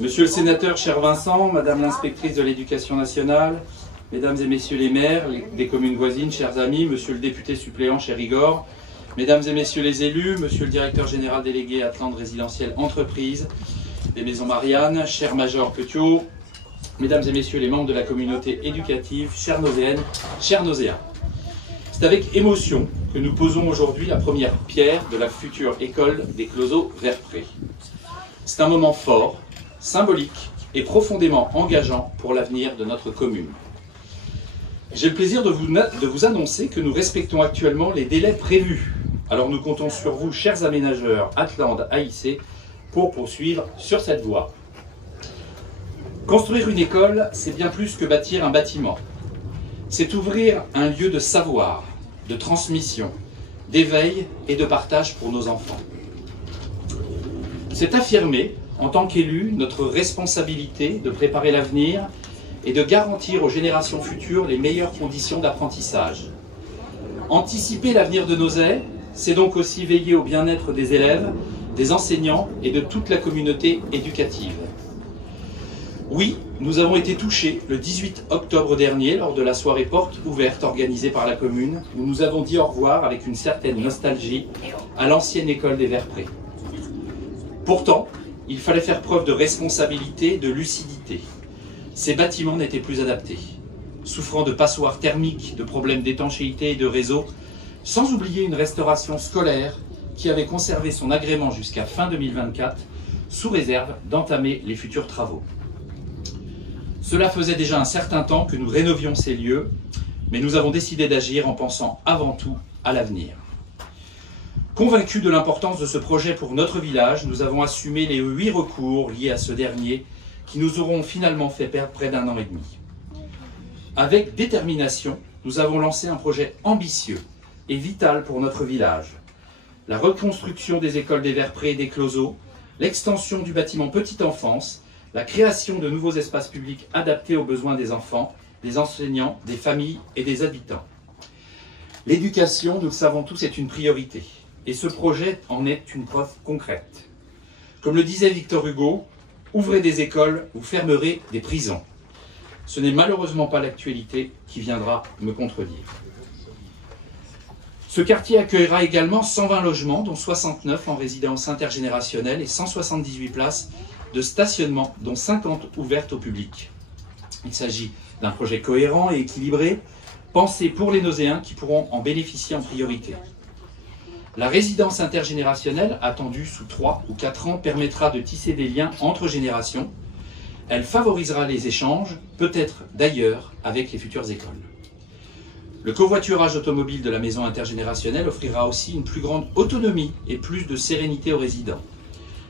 Monsieur le sénateur, cher Vincent, Madame l'inspectrice de l'Éducation nationale, Mesdames et Messieurs les maires des communes voisines, chers amis, Monsieur le député suppléant, cher Igor, Mesdames et Messieurs les élus, Monsieur le directeur général délégué Atlante résidentielle entreprise des Maisons Marianne, cher Major Petiot, Mesdames et Messieurs les membres de la communauté éducative, chères Nauséennes, chers Nauséens. C'est avec émotion que nous posons aujourd'hui la première pierre de la future école des Closeaux-Verpré. C'est un moment fort, symbolique et profondément engageant pour l'avenir de notre commune. J'ai le plaisir de vous annoncer que nous respectons actuellement les délais prévus. Alors nous comptons sur vous, chers aménageurs Atlante AIC, pour poursuivre sur cette voie. Construire une école, c'est bien plus que bâtir un bâtiment. C'est ouvrir un lieu de savoir, de transmission, d'éveil et de partage pour nos enfants. C'est affirmer, en tant qu'élus, notre responsabilité de préparer l'avenir et de garantir aux générations futures les meilleures conditions d'apprentissage. Anticiper l'avenir de Nausée, c'est donc aussi veiller au bien-être des élèves, des enseignants et de toute la communauté éducative. Oui, nous avons été touchés le 18 octobre dernier lors de la soirée porte ouverte organisée par la commune, où nous avons dit au revoir avec une certaine nostalgie à l'ancienne école des Verpré. Pourtant, il fallait faire preuve de responsabilité, de lucidité. Ces bâtiments n'étaient plus adaptés, souffrant de passoires thermiques, de problèmes d'étanchéité et de réseau, sans oublier une restauration scolaire qui avait conservé son agrément jusqu'à fin 2024, sous réserve d'entamer les futurs travaux. Cela faisait déjà un certain temps que nous rénovions ces lieux, mais nous avons décidé d'agir en pensant avant tout à l'avenir. Convaincus de l'importance de ce projet pour notre village, nous avons assumé les 8 recours liés à ce dernier, qui nous auront finalement fait perdre près d'1 an et demi. Avec détermination, nous avons lancé un projet ambitieux et vital pour notre village. La reconstruction des écoles des Verpré et des Closeaux, l'extension du bâtiment petite enfance, la création de nouveaux espaces publics adaptés aux besoins des enfants, des enseignants, des familles et des habitants. L'éducation, nous le savons tous, est une priorité. Et ce projet en est une preuve concrète. Comme le disait Victor Hugo, ouvrez des écoles, vous fermerez des prisons. Ce n'est malheureusement pas l'actualité qui viendra me contredire. Ce quartier accueillera également 120 logements, dont 69 en résidence intergénérationnelle et 178 places de stationnement, dont 50 ouvertes au public. Il s'agit d'un projet cohérent et équilibré, pensé pour les Nauséens qui pourront en bénéficier en priorité. La résidence intergénérationnelle, attendue sous 3 ou 4 ans, permettra de tisser des liens entre générations. Elle favorisera les échanges, peut-être d'ailleurs avec les futures écoles. Le covoiturage automobile de la maison intergénérationnelle offrira aussi une plus grande autonomie et plus de sérénité aux résidents.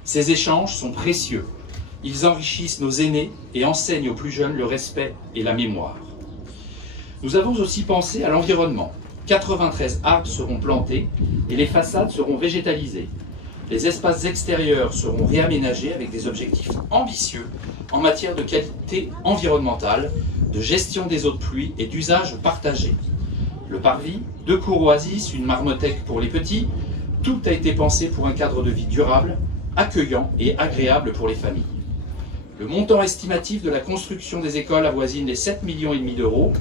Ces échanges sont précieux. Ils enrichissent nos aînés et enseignent aux plus jeunes le respect et la mémoire. Nous avons aussi pensé à l'environnement. 93 arbres seront plantés et les façades seront végétalisées. Les espaces extérieurs seront réaménagés avec des objectifs ambitieux en matière de qualité environnementale, de gestion des eaux de pluie et d'usage partagé. Le parvis, 2 cours oasis, une marmothèque pour les petits, tout a été pensé pour un cadre de vie durable, accueillant et agréable pour les familles. Le montant estimatif de la construction des écoles avoisine les 7,5 millions d'euros,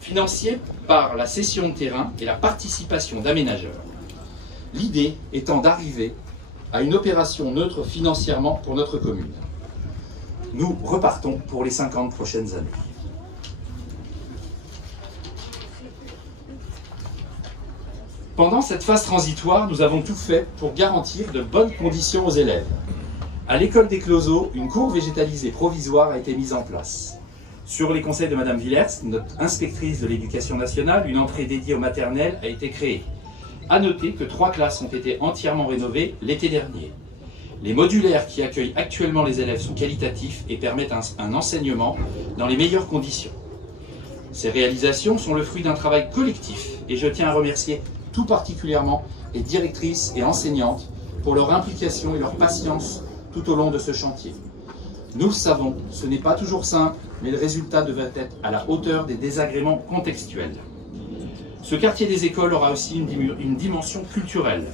financé par la cession de terrain et la participation d'aménageurs. L'idée étant d'arriver à une opération neutre financièrement pour notre commune. Nous repartons pour les 50 prochaines années. Pendant cette phase transitoire, nous avons tout fait pour garantir de bonnes conditions aux élèves. À l'école des Closeaux, une cour végétalisée provisoire a été mise en place. Sur les conseils de Madame Villers, notre inspectrice de l'Éducation nationale, une entrée dédiée aux maternelles a été créée. À noter que 3 classes ont été entièrement rénovées l'été dernier. Les modulaires qui accueillent actuellement les élèves sont qualitatifs et permettent un enseignement dans les meilleures conditions. Ces réalisations sont le fruit d'un travail collectif et je tiens à remercier tout particulièrement les directrices et enseignantes pour leur implication et leur patience tout au long de ce chantier. Nous le savons, ce n'est pas toujours simple, mais le résultat devrait être à la hauteur des désagréments contextuels. Ce quartier des écoles aura aussi une dimension culturelle.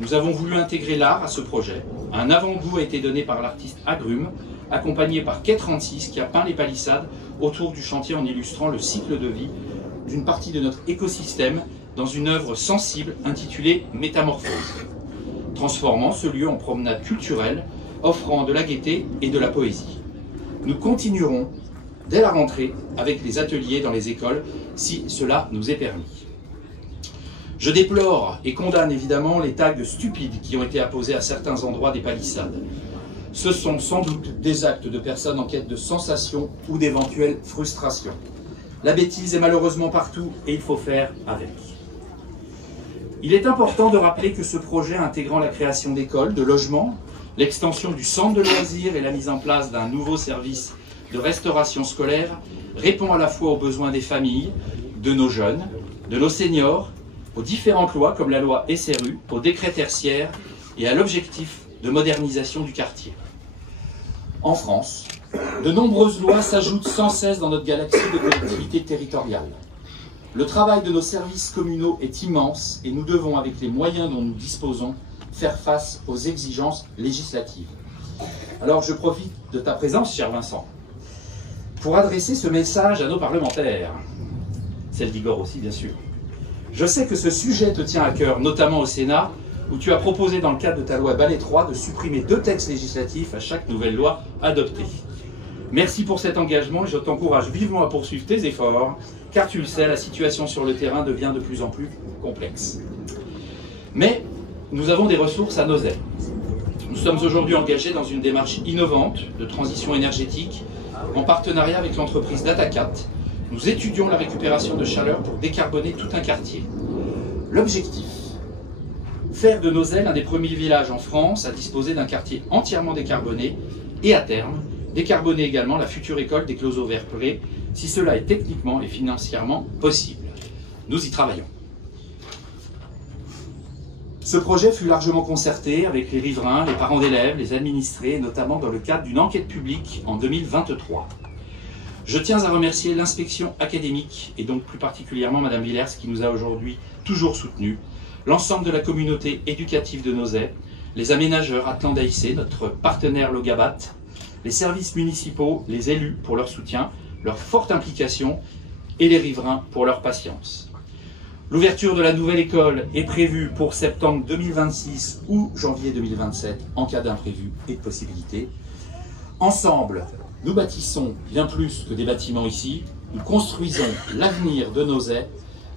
Nous avons voulu intégrer l'art à ce projet. Un avant-goût a été donné par l'artiste Agrumes, accompagné par Quai 36 qui a peint les palissades autour du chantier en illustrant le cycle de vie d'une partie de notre écosystème dans une œuvre sensible intitulée Métamorphose, transformant ce lieu en promenade culturelle, offrant de la gaieté et de la poésie. Nous continuerons dès la rentrée avec les ateliers dans les écoles, si cela nous est permis. Je déplore et condamne évidemment les tags stupides qui ont été apposés à certains endroits des palissades. Ce sont sans doute des actes de personnes en quête de sensations ou d'éventuelles frustrations. La bêtise est malheureusement partout et il faut faire avec. Il est important de rappeler que ce projet intégrant la création d'écoles, de logements, l'extension du centre de loisirs et la mise en place d'un nouveau service de restauration scolaire répond à la fois aux besoins des familles, de nos jeunes, de nos seniors, aux différentes lois comme la loi SRU, aux décrets tertiaires et à l'objectif de modernisation du quartier. En France, de nombreuses lois s'ajoutent sans cesse dans notre galaxie de collectivités territoriales. Le travail de nos services communaux est immense et nous devons, avec les moyens dont nous disposons, faire face aux exigences législatives. Alors je profite de ta présence, cher Vincent, pour adresser ce message à nos parlementaires, celle d'Igor aussi bien sûr. Je sais que ce sujet te tient à cœur, notamment au Sénat, où tu as proposé dans le cadre de ta loi Balai 3 de supprimer 2 textes législatifs à chaque nouvelle loi adoptée. Merci pour cet engagement et je t'encourage vivement à poursuivre tes efforts, car tu le sais, la situation sur le terrain devient de plus en plus complexe. Mais nous avons des ressources à nos ailes. Nous sommes aujourd'hui engagés dans une démarche innovante de transition énergétique en partenariat avec l'entreprise Datacat. Nous étudions la récupération de chaleur pour décarboner tout un quartier. L'objectif, faire de Nozay l'un des premiers villages en France à disposer d'un quartier entièrement décarboné et à terme, décarboner également la future école des Closeaux-Vert-Pré, si cela est techniquement et financièrement possible. Nous y travaillons. Ce projet fut largement concerté avec les riverains, les parents d'élèves, les administrés, notamment dans le cadre d'une enquête publique en 2023. Je tiens à remercier l'inspection académique, et donc plus particulièrement Madame Villers, qui nous a aujourd'hui toujours soutenus, l'ensemble de la communauté éducative de Nozay, les aménageurs Atlandaïc, notre partenaire Logabat, les services municipaux, les élus pour leur soutien, leur forte implication, et les riverains pour leur patience. L'ouverture de la nouvelle école est prévue pour septembre 2026 ou janvier 2027, en cas d'imprévu et de possibilité. Ensemble, nous bâtissons bien plus que des bâtiments ici, nous construisons l'avenir de Nozay.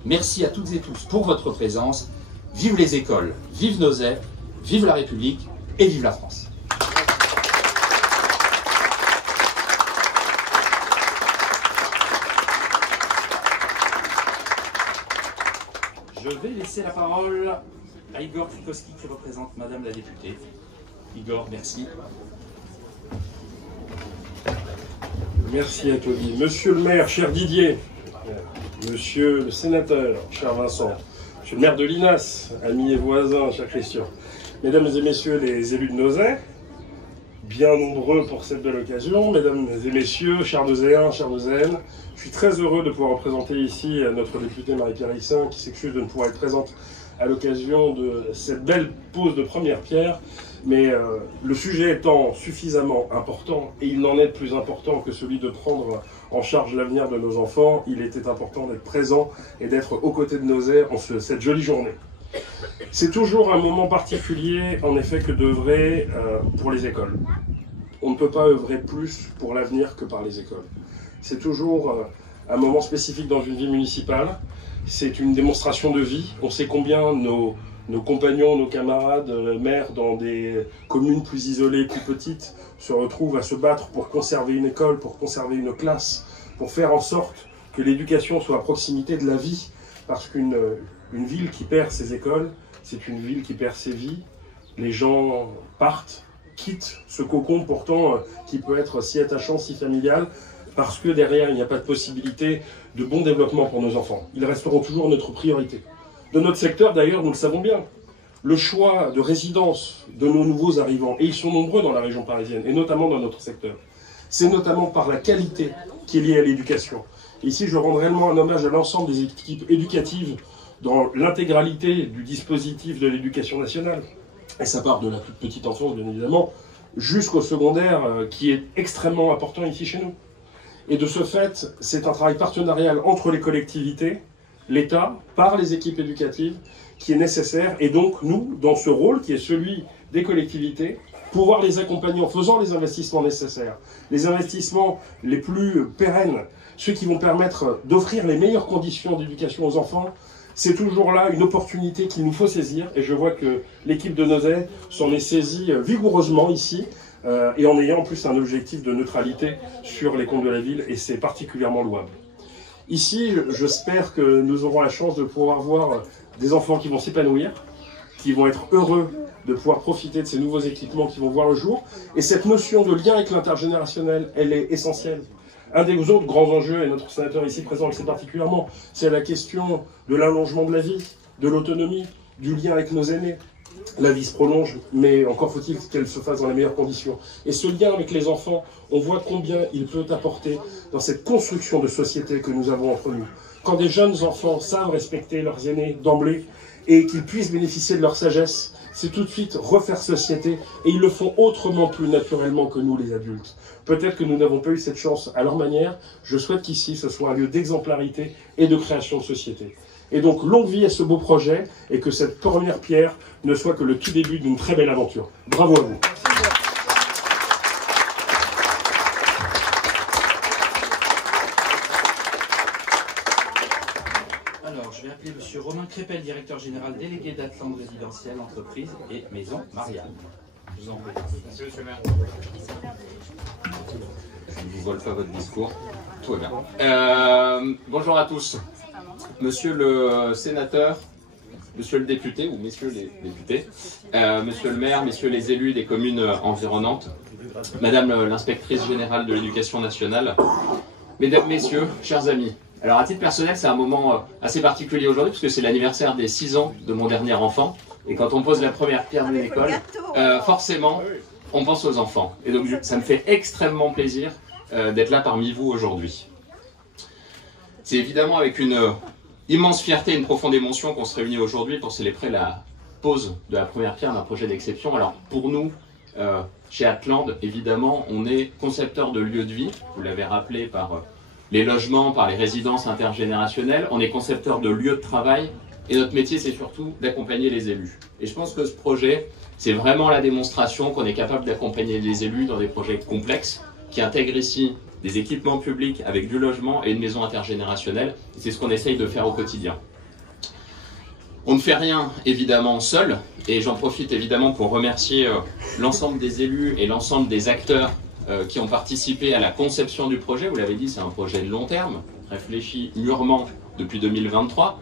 Merci à toutes et tous pour votre présence. Vive les écoles, vive Nozay, vive la République et vive la France. Je vais laisser la parole à Igor Krikowski qui représente Madame la députée. Igor, merci. Merci à Claudie. Monsieur le maire, cher Didier, monsieur le sénateur, cher Vincent, monsieur le maire de Linas, ami et voisin, cher Christian, mesdames et messieurs les élus de Nozay, bien nombreux pour cette belle occasion, mesdames et messieurs, chers Nozayens, chères Nozayennes, je suis très heureux de pouvoir représenter ici notre députée Marie-Pierre Hissin, qui s'excuse de ne pouvoir être présente à l'occasion de cette belle pose de première pierre. Mais le sujet étant suffisamment important, et il n'en est plus important que celui de prendre en charge l'avenir de nos enfants, il était important d'être présent et d'être aux côtés de Nozay en cette jolie journée. C'est toujours un moment particulier, en effet, que d'œuvrer pour les écoles. On ne peut pas œuvrer plus pour l'avenir que par les écoles. C'est toujours un moment spécifique dans une vie municipale. C'est une démonstration de vie. On sait combien nos compagnons, nos camarades maires dans des communes plus isolées, plus petites, se retrouvent à se battre pour conserver une école, pour conserver une classe, pour faire en sorte que l'éducation soit à proximité de la vie. Parce qu'une ville qui perd ses écoles, c'est une ville qui perd ses vies. Les gens partent, quittent ce cocon pourtant qui peut être si attachant, si familial, parce que derrière il n'y a pas de possibilité de bon développement pour nos enfants. Ils resteront toujours notre priorité. De notre secteur d'ailleurs, nous le savons bien, le choix de résidence de nos nouveaux arrivants, et ils sont nombreux dans la région parisienne, et notamment dans notre secteur, c'est notamment par la qualité qui est liée à l'éducation. Ici, je rends réellement un hommage à l'ensemble des équipes éducatives dans l'intégralité du dispositif de l'éducation nationale. Et ça part de la toute petite enfance, bien évidemment, jusqu'au secondaire, qui est extrêmement important ici chez nous. Et de ce fait, c'est un travail partenarial entre les collectivités, l'État, par les équipes éducatives, qui est nécessaire. Et donc, nous, dans ce rôle qui est celui des collectivités, pouvoir les accompagner en faisant les investissements nécessaires, les investissements les plus pérennes, ceux qui vont permettre d'offrir les meilleures conditions d'éducation aux enfants, c'est toujours là une opportunité qu'il nous faut saisir. Et je vois que l'équipe de Nozay s'en est saisie vigoureusement ici, et en ayant en plus un objectif de neutralité sur les comptes de la ville, et c'est particulièrement louable. Ici, j'espère que nous aurons la chance de pouvoir voir des enfants qui vont s'épanouir, qui vont être heureux de pouvoir profiter de ces nouveaux équipements qui vont voir le jour. Et cette notion de lien avec l'intergénérationnel, elle est essentielle. Un des autres grands enjeux, et notre sénateur ici présent le sait particulièrement, c'est la question de l'allongement de la vie, de l'autonomie, du lien avec nos aînés. La vie se prolonge, mais encore faut-il qu'elle se fasse dans les meilleures conditions. Et ce lien avec les enfants, on voit combien il peut apporter dans cette construction de société que nous avons entre nous. Quand des jeunes enfants savent respecter leurs aînés d'emblée et qu'ils puissent bénéficier de leur sagesse, c'est tout de suite refaire société, et ils le font autrement, plus naturellement que nous les adultes. Peut-être que nous n'avons pas eu cette chance à leur manière. Je souhaite qu'ici ce soit un lieu d'exemplarité et de création de société. Et donc longue vie à ce beau projet, et que cette première pierre ne soit que le tout début d'une très belle aventure. Bravo à vous. Alors, je vais appeler M. Romain Crépel, directeur général délégué d'Atlante résidentielle, entreprise et maison Marianne. Je vous en prie. Monsieur le maire. Je ne vous vole pas votre discours. Tout va bien. Bonjour à tous. Monsieur le sénateur, monsieur le député, ou messieurs les députés, monsieur le maire, messieurs les élus des communes environnantes, madame l'inspectrice générale de l'éducation nationale, mesdames, messieurs, chers amis. Alors à titre personnel, c'est un moment assez particulier aujourd'hui, puisque c'est l'anniversaire des 6 ans de mon dernier enfant. Et quand on pose la première pierre d'une école, forcément, on pense aux enfants. Et donc ça me fait extrêmement plaisir d'être là parmi vous aujourd'hui. C'est évidemment avec une immense fierté et une profonde émotion qu'on se réunit aujourd'hui pour célébrer la pose de la première pierre d'un projet d'exception. Alors pour nous, chez Atlante, évidemment, on est concepteur de lieux de vie, vous l'avez rappelé par les logements, par les résidences intergénérationnelles, on est concepteur de lieux de travail, et notre métier c'est surtout d'accompagner les élus. Et je pense que ce projet, c'est vraiment la démonstration qu'on est capable d'accompagner les élus dans des projets complexes, qui intègrent ici des équipements publics avec du logement et une maison intergénérationnelle. C'est ce qu'on essaye de faire au quotidien. On ne fait rien évidemment seul, et j'en profite évidemment pour remercier l'ensemble des élus et l'ensemble des acteurs qui ont participé à la conception du projet. Vous l'avez dit, c'est un projet de long terme, réfléchi mûrement depuis 2023.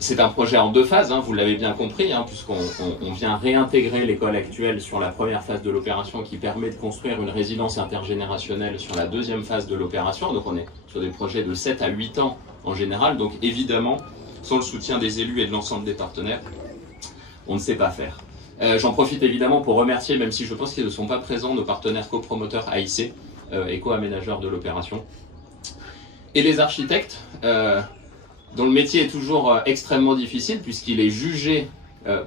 C'est un projet en 2 phases, vous l'avez bien compris, puisqu'on vient réintégrer l'école actuelle sur la première phase de l'opération, qui permet de construire une résidence intergénérationnelle sur la 2e phase de l'opération. Donc on est sur des projets de 7 à 8 ans en général. Donc évidemment, sans le soutien des élus et de l'ensemble des partenaires, on ne sait pas faire. J'en profite évidemment pour remercier, même si je pense qu'ils ne sont pas présents, nos partenaires copromoteurs AIC et co-aménageurs de l'opération. Et les architectes, dont le métier est toujours extrêmement difficile, puisqu'il est jugé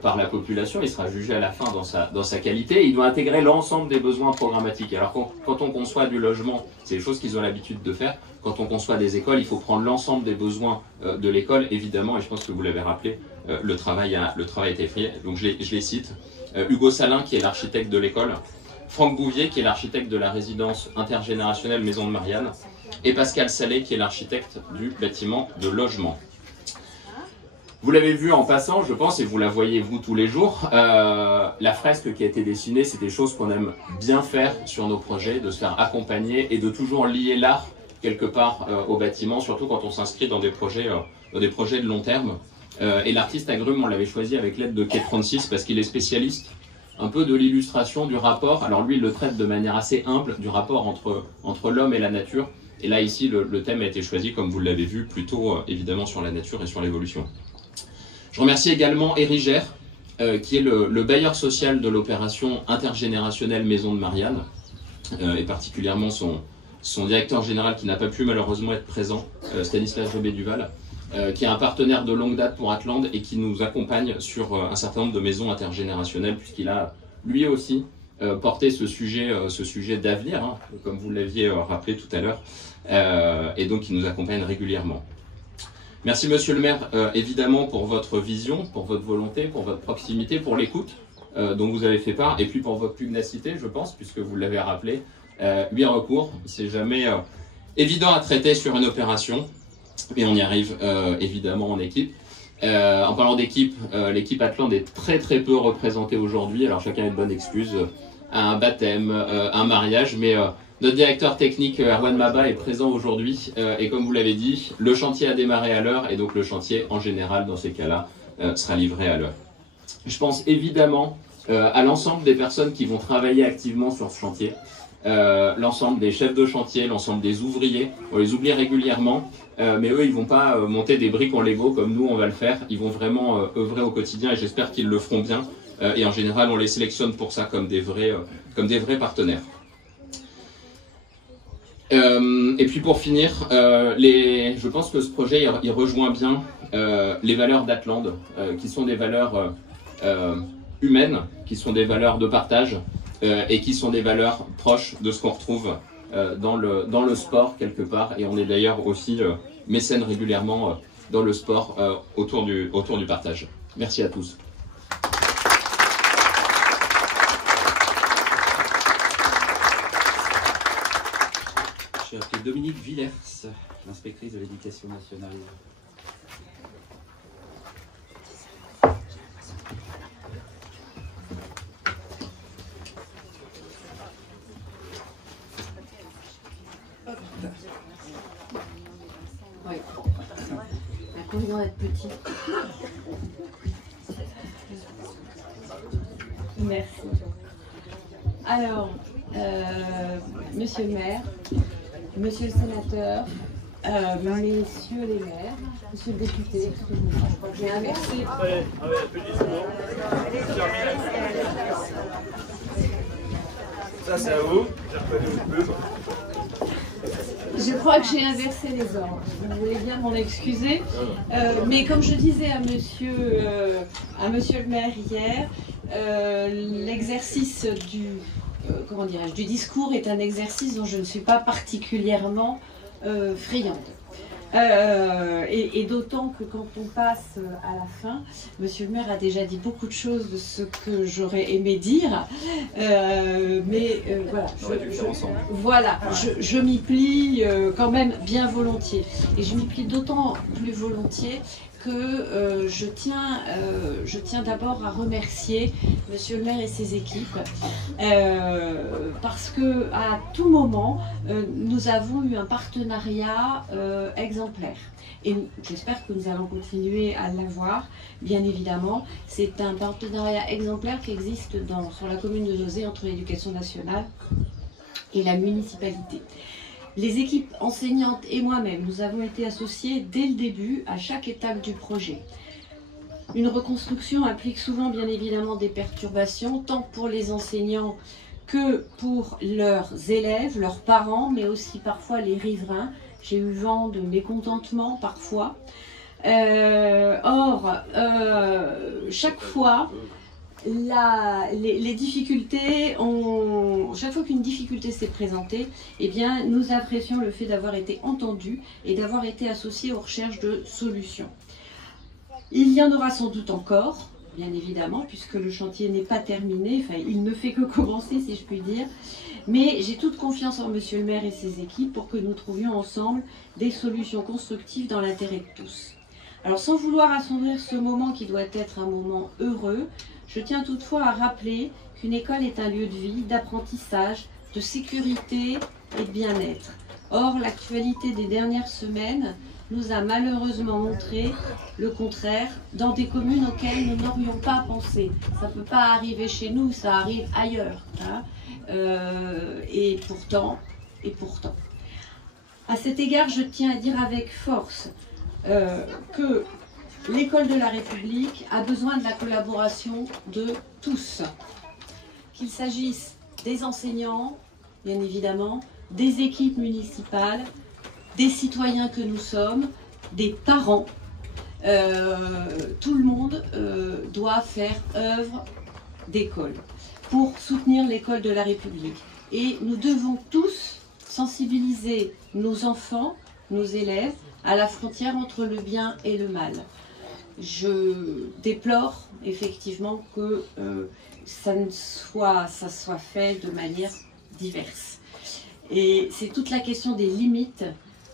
par la population, il sera jugé à la fin dans sa qualité, et il doit intégrer l'ensemble des besoins programmatiques. Alors quand on conçoit du logement, c'est des choses qu'ils ont l'habitude de faire. Quand on conçoit des écoles, il faut prendre l'ensemble des besoins de l'école, évidemment, et je pense que vous l'avez rappelé, le travail a été fait. Donc je les cite. Hugo Salin, qui est l'architecte de l'école, Franck Bouvier, qui est l'architecte de la résidence intergénérationnelle Maison de Marianne, et Pascal Salé, qui est l'architecte du bâtiment de logement. Vous l'avez vu en passant, je pense, et vous la voyez vous tous les jours, la fresque qui a été dessinée, c'est des choses qu'on aime bien faire sur nos projets, de se faire accompagner et de toujours lier l'art quelque part au bâtiment, surtout quand on s'inscrit dans des projets de long terme. Et l'artiste agrume, on l'avait choisi avec l'aide de Quai 36 parce qu'il est spécialiste un peu de l'illustration du rapport. Alors lui, il le traite de manière assez humble, du rapport entre l'homme et la nature. Et là, ici, le thème a été choisi, comme vous l'avez vu, plutôt évidemment sur la nature et sur l'évolution. Je remercie également Érigère, qui est le bailleur social de l'opération intergénérationnelle Maison de Marianne, et particulièrement son directeur général qui n'a pas pu malheureusement être présent, Stanislas Jobé-Duval, qui est un partenaire de longue date pour Atlante et qui nous accompagne sur un certain nombre de maisons intergénérationnelles, puisqu'il a lui aussi porter ce sujet d'avenir, hein, comme vous l'aviez rappelé tout à l'heure, et donc il nous accompagne régulièrement. Merci Monsieur le maire, évidemment pour votre vision, pour votre volonté, pour votre proximité, pour l'écoute dont vous avez fait part, et puis pour votre pugnacité, je pense, puisque vous l'avez rappelé, 8 recours, c'est jamais évident à traiter sur une opération, mais on y arrive évidemment en équipe. En parlant d'équipe, l'équipe Atlante est très peu représentée aujourd'hui, alors chacun a une bonne excuse, un baptême, un mariage, mais notre directeur technique Erwan Maba est présent aujourd'hui, et comme vous l'avez dit, le chantier a démarré à l'heure, et donc le chantier en général dans ces cas-là sera livré à l'heure. Je pense évidemment à l'ensemble des personnes qui vont travailler activement sur ce chantier, l'ensemble des chefs de chantier, l'ensemble des ouvriers, on les oublie régulièrement, mais eux ils vont pas monter des briques en Lego comme nous on va le faire, ils vont vraiment œuvrer au quotidien et j'espère qu'ils le feront bien, et en général on les sélectionne pour ça comme des vrais partenaires. Et puis pour finir, je pense que ce projet il rejoint bien les valeurs d'Atlante, qui sont des valeurs humaines, qui sont des valeurs de partage, et qui sont des valeurs proches de ce qu'on retrouve dans le sport quelque part, et on est d'ailleurs aussi mécène régulièrement dans le sport autour du partage. Merci à tous. Je vais appeler Dominique Villers, l'inspectrice de l'éducation nationale. Oui. Inconvénient d'être petit. Merci. Alors, monsieur le maire, monsieur le sénateur, messieurs les maires, monsieur le député, excusez-moi, je crois que j'ai inversé. Ça c'est à vous, j'ai reconnu le peu. Je crois que j'ai inversé les ordres. Vous voulez bien m'en excuser. Mais comme je disais à monsieur le maire hier, l'exercice du discours est un exercice dont je ne suis pas particulièrement friande. Et d'autant que quand on passe à la fin, monsieur le maire a déjà dit beaucoup de choses de ce que j'aurais aimé dire, voilà, je m'y plie quand même bien volontiers, et je m'y plie d'autant plus volontiers que je tiens d'abord à remercier monsieur le maire et ses équipes, parce que à tout moment nous avons eu un partenariat exemplaire, et j'espère que nous allons continuer à l'avoir, bien évidemment. C'est un partenariat exemplaire qui existe sur la commune de Nozay entre l'éducation nationale et la municipalité. Les équipes enseignantes et moi-même, nous avons été associés dès le début à chaque étape du projet. Une reconstruction implique souvent bien évidemment des perturbations, tant pour les enseignants que pour leurs élèves, leurs parents, mais aussi parfois les riverains. J'ai eu vent de mécontentement parfois. Chaque fois, les difficultés, chaque fois qu'une difficulté s'est présentée, eh bien, nous apprécions le fait d'avoir été entendus et d'avoir été associés aux recherches de solutions. Il y en aura sans doute encore, bien évidemment, puisque le chantier n'est pas terminé, enfin, il ne fait que commencer, si je puis dire. Mais j'ai toute confiance en monsieur le maire et ses équipes pour que nous trouvions ensemble des solutions constructives dans l'intérêt de tous. Alors, sans vouloir assombrir ce moment qui doit être un moment heureux, je tiens toutefois à rappeler qu'une école est un lieu de vie, d'apprentissage, de sécurité et de bien-être. Or, l'actualité des dernières semaines nous a malheureusement montré le contraire dans des communes auxquelles nous n'aurions pas pensé. Ça ne peut pas arriver chez nous, ça arrive ailleurs. Hein. Et pourtant. À cet égard, je tiens à dire avec force que l'école de la République a besoin de la collaboration de tous. Qu'il s'agisse des enseignants, bien évidemment, des équipes municipales, des citoyens que nous sommes, des parents. Tout le monde doit faire œuvre d'école. pour soutenir l'école de la République. Et nous devons tous sensibiliser nos enfants, nos élèves, à la frontière entre le bien et le mal. Je déplore effectivement que ça soit fait de manière diverse. Et c'est toute la question des limites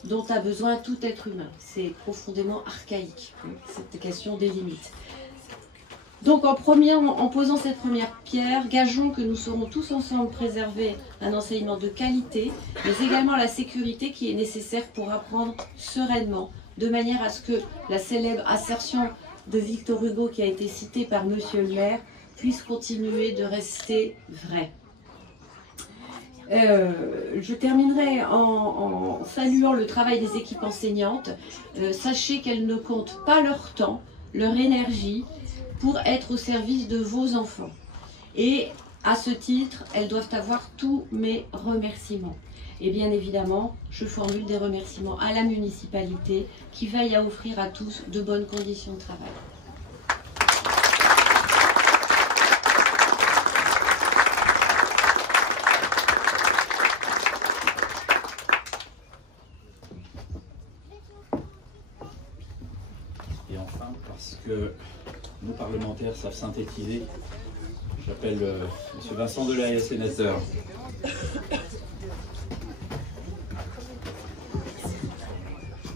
dont a besoin tout être humain. C'est profondément archaïque, cette question des limites. Donc en posant cette première pierre, gageons que nous saurons tous ensemble préserver un enseignement de qualité, mais également la sécurité qui est nécessaire pour apprendre sereinement, de manière à ce que la célèbre assertion de Victor Hugo qui a été citée par Monsieur le maire puisse continuer de rester vraie. Je terminerai en saluant le travail des équipes enseignantes. Sachez qu'elles ne comptent pas leur temps, leur énergie, pour être au service de vos enfants. Et à ce titre, elles doivent avoir tous mes remerciements. Et bien évidemment, je formule des remerciements à la municipalité qui veille à offrir à tous de bonnes conditions de travail. Et enfin, parce que nos parlementaires savent synthétiser, j'appelle M. Vincent Delahaye, sénateur.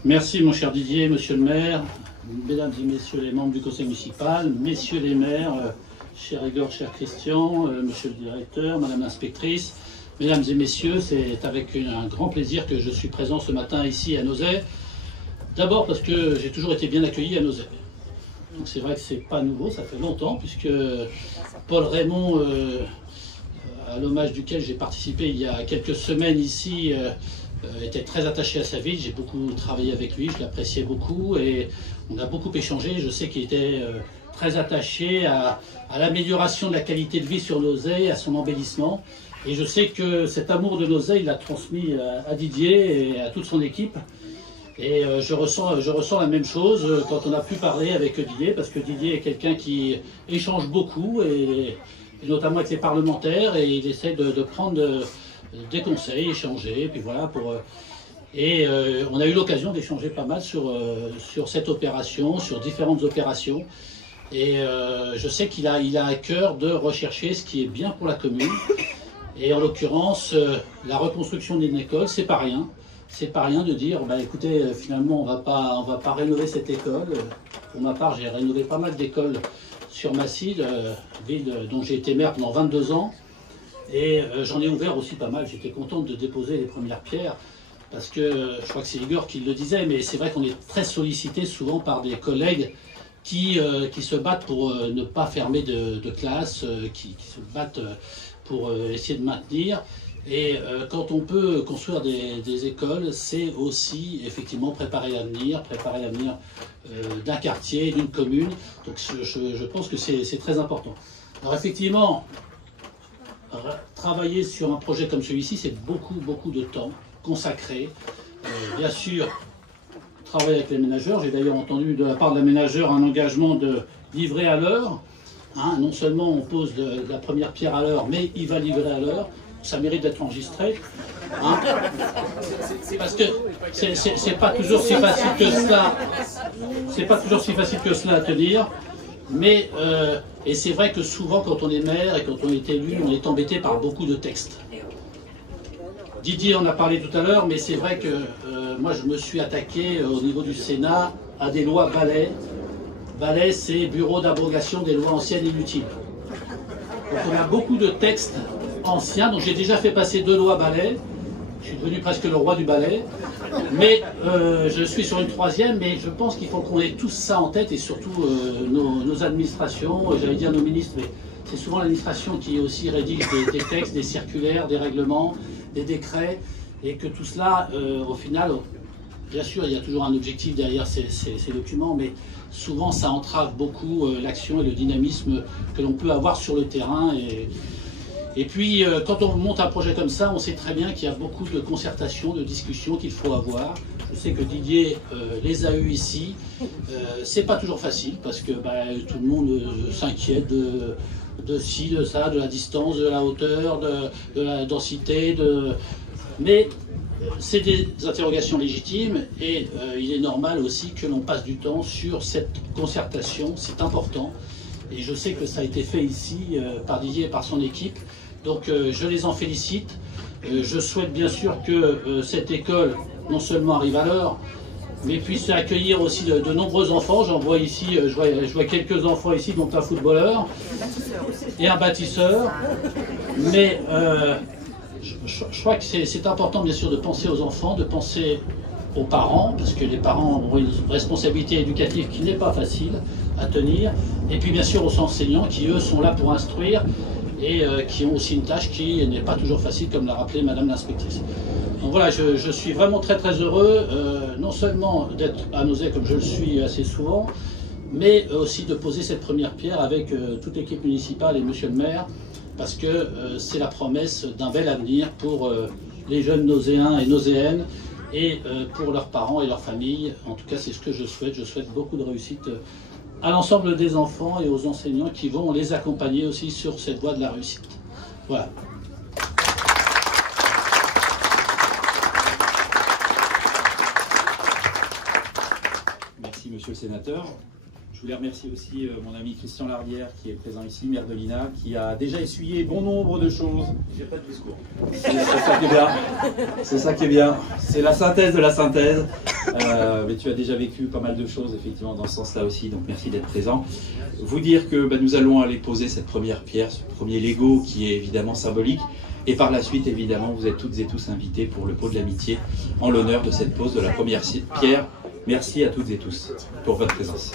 Merci mon cher Didier, monsieur le maire, mesdames et messieurs les membres du conseil municipal, messieurs les maires, cher Igor, cher Christian, monsieur le directeur, madame l'inspectrice, mesdames et messieurs, c'est avec un grand plaisir que je suis présent ce matin ici à Nozay. D'abord parce que j'ai toujours été bien accueilli à Nozay. Donc c'est vrai que c'est pas nouveau, ça fait longtemps, puisque Paul Raymond, à l'hommage duquel j'ai participé il y a quelques semaines ici, était très attaché à sa ville. J'ai beaucoup travaillé avec lui, je l'appréciais beaucoup et on a beaucoup échangé. Je sais qu'il était très attaché à l'amélioration de la qualité de vie sur Nozay, à son embellissement. Et je sais que cet amour de Nozay, il l'a transmis à Didier et à toute son équipe. Et je ressens la même chose quand on a pu parler avec Didier, parce que Didier est quelqu'un qui échange beaucoup, et notamment avec les parlementaires, et il essaie de prendre des conseils, échanger, et puis voilà. On a eu l'occasion d'échanger pas mal sur cette opération, sur différentes opérations. Et je sais qu'il a à cœur de rechercher ce qui est bien pour la commune. Et en l'occurrence, la reconstruction d'une école, c'est pas rien. C'est pas rien de dire, bah, écoutez, finalement, on va pas rénover cette école. Pour ma part, j'ai rénové pas mal d'écoles sur Massy, ville dont j'ai été maire pendant 22 ans. Et j'en ai ouvert aussi pas mal. J'étais contente de déposer les premières pierres, parce que je crois que c'est Igor qui le disait, mais c'est vrai qu'on est très sollicité souvent par des collègues qui se battent pour ne pas fermer de classe, qui se battent pour essayer de maintenir. Et quand on peut construire des écoles, c'est aussi effectivement préparer l'avenir d'un quartier, d'une commune. Donc je pense que c'est très important. Alors effectivement, travailler sur un projet comme celui-ci, c'est beaucoup de temps consacré. Bien sûr, travailler avec les ménageurs. J'ai d'ailleurs entendu de la part de la ménageur un engagement de livrer à l'heure. Hein, non seulement on pose la première pierre à l'heure, mais il va livrer à l'heure. Ça mérite d'être enregistré. Hein, parce que c'est pas toujours si facile que cela. C'est pas toujours si facile que cela à tenir. Mais et c'est vrai que souvent, quand on est maire et quand on est élu, on est embêté par beaucoup de textes. Didier en a parlé tout à l'heure, mais c'est vrai que moi je me suis attaqué au niveau du Sénat à des lois balais. Balais, c'est Bureau d'abrogation des lois anciennes inutiles. Donc on a beaucoup de textes anciens, donc j'ai déjà fait passer 2 lois balais. Je suis devenu presque le roi du balai. Mais je suis sur une 3e, mais je pense qu'il faut qu'on ait tous ça en tête, et surtout nos administrations, j'allais dire nos ministres, mais c'est souvent l'administration qui aussi rédige des textes, des circulaires, des règlements, des décrets, et que tout cela, au final, bien sûr, il y a toujours un objectif derrière ces documents, mais souvent ça entrave beaucoup l'action et le dynamisme que l'on peut avoir sur le terrain. Et puis, quand on monte un projet comme ça, on sait très bien qu'il y a beaucoup de concertations, de discussions qu'il faut avoir. Je sais que Didier les a eues ici. C'est pas toujours facile parce que tout le monde s'inquiète de ci, de ça, de la distance, de la hauteur, de la densité. Mais c'est des interrogations légitimes et il est normal aussi que l'on passe du temps sur cette concertation. C'est important. Et je sais que ça a été fait ici par Didier et par son équipe. Donc je les en félicite. Je souhaite bien sûr que cette école non seulement arrive à l'heure, mais puisse accueillir aussi de nombreux enfants. J'en vois ici, je vois quelques enfants ici, dont un footballeur et un bâtisseur. Mais je crois que c'est important bien sûr de penser aux enfants, de penser aux parents, parce que les parents ont une responsabilité éducative qui n'est pas facile à tenir, et puis bien sûr aux enseignants qui eux sont là pour instruire et qui ont aussi une tâche qui n'est pas toujours facile, comme l'a rappelé Madame l'inspectrice. Donc voilà, je suis vraiment très heureux, non seulement d'être à Nozay comme je le suis assez souvent, mais aussi de poser cette première pierre avec toute l'équipe municipale et Monsieur le maire, parce que c'est la promesse d'un bel avenir pour les jeunes Nozéens et Nozéennes, et pour leurs parents et leurs familles. En tout cas, c'est ce que je souhaite. Je souhaite beaucoup de réussite à l'ensemble des enfants et aux enseignants qui vont les accompagner aussi sur cette voie de la réussite. Voilà. Merci Monsieur le Sénateur. Je voulais remercier aussi mon ami Christian Lardière qui est présent ici, maire de Lina, qui a déjà essuyé bon nombre de choses. J'ai pas de discours. C'est ça qui est bien. C'est ça qui est bien. C'est la synthèse de la synthèse. Mais tu as déjà vécu pas mal de choses effectivement dans ce sens-là aussi, donc merci d'être présent. Vous dire que nous allons aller poser cette première pierre, ce premier Lego qui est évidemment symbolique. Et par la suite, évidemment, vous êtes toutes et tous invités pour le pot de l'amitié en l'honneur de cette pose de la première pierre. Merci à toutes et tous pour votre présence.